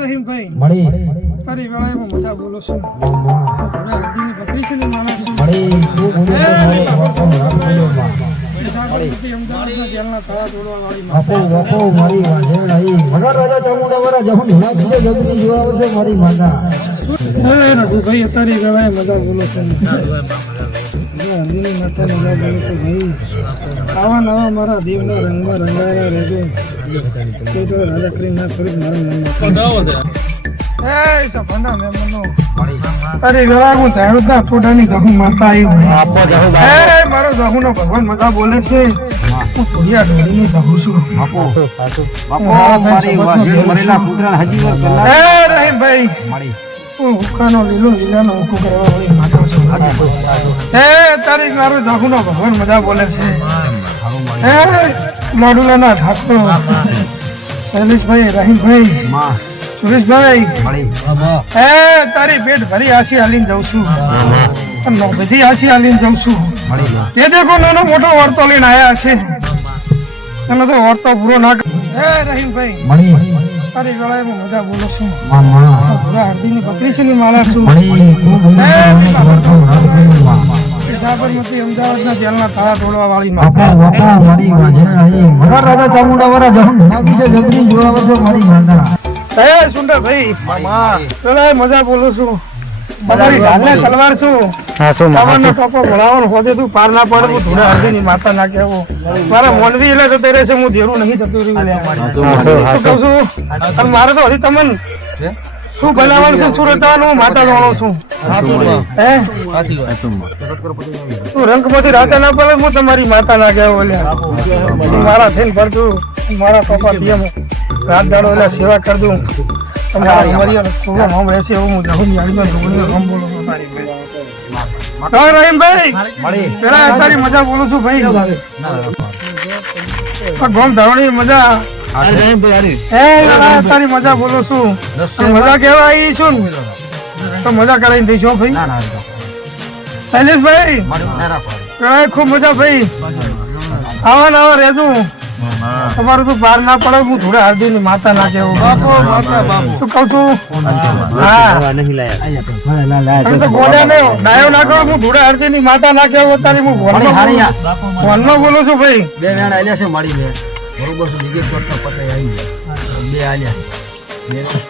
રહીમ ભાઈ મળી તારી વેળામાં મજા બોલો છું થોડા હદીની બત્રી છે ને માણસ છું મળી તું બોલે અમદાવાદના જેલના તળા તોડવા વાળી બાપો બાપો મારી વાંધે નહીં મગર રાજા ચામુંડા વાળા જહું ના બીજે ગબરી જોવા આવશે મારી માતા એ રઘુ ભાઈ તારી વેળાએ મજા બોલો છું હદીની માતા મજા બોલો છું ભાઈ આવા નવા મારા દેવના રંગમાં રંગાયેલા રહેજો તો રાજા કરી ના ફરી મારા મનમાં એ સપના મે મનો અરે વેળા હું ધાડું ના ફોટાની જહું માતા આવી આપો જહું એ મારો જહું નો ભગવાન મજા બોલે છે હું થોડિયા ઢોળીની જહું છું બાપો બાપો મારી વાંધે મરેલા પુત્રને હજી વાર કલા એ રહીમ ભાઈ મળી હું હુક્કાનો લીલાનો હુક્કો કરવા વાળી માતા છું એ તારી મારો જહું નો ભગવાન મજા બોલે છે એ લાડુલાના ઠાકોર શૈલેષભાઈ રહીમભાઈ માં સુરેશભાઈ મળી એ તારી પેટ ભરી આશી હાલીને જાઉં છું અને બધી આશી હાલીને જાઉં છું મળી તે દેખો નાનો મોટો વર્તો લઈને આવ્યા છે એનો તો વર્તો પૂરો ના કર એ રહીમભાઈ મળી તારી વેળાએ મજા બોલો છું માં થોડા હળદીની બકરી છે ને માલા છું મળી તું બોલે સાબરમતી અમદાવાદના જેલના તાળા તોડવા વાળી બાપો બાપો મારી વાંધે નહીં મગર રાજા ચામુંડા વાળા જહું ના બીજે ગબરી જોવા આવશે મારી માતા એ સુંદર ભાઈ પેલા મજા બોલું છું તમારી ગાલને તલવાર છું તમારનો ટોપો ભણાવવાનો હોદે તું પાર ના પડે હું થોડા હળદીની માતા ના કહેવું મારા મોનવી એટલે જતો રહેશે હું ધેરું નહીં જતું રહ્યું કહું છું અને મારે તો હજી તમને શું બનાવવાનું છે શું રચવાનું હું માતા જાણું છું હે તું રંગમાંથી રાતા ના પડે હું તમારી માતા ના કહેવું એટલે મારા થઈને પડતું મારા પપ્પા પીએમ રાત દાડો એટલે સેવા કરી દઉં તમારા ઉમરિયા છોકરો નામ રહેશે એવું હું જહું જાણીને ઢોળીને નામ બોલું છું તારી રહીમભાઈ મળી પેલા તારી મજા બોલું છું ભાઈ ગોમ ધરણી મજા તારી મજા બોલું છું મજા કેવા આવી છું તો મજા કરાવી દઈશું ભાઈ ના ના શૈલેષભાઈ ખૂબ મજા ભાઈ આવા નવા રહેજો તમારું તો બહાર ના પડે હું થોડા હળદી ની માતા ના કેવું તું કઉ છું હા તો બોલ્યા ને ડાયો ના કહું હું થોડા હળદી ની માતા ના કેવું અત્યારે હું ફોનમાં બોલું છું ભાઈ બે વેણ આલ્યા છે મારી બે બરોબર છે બીજે પત્તા પત્તા આવી બે આલ્યા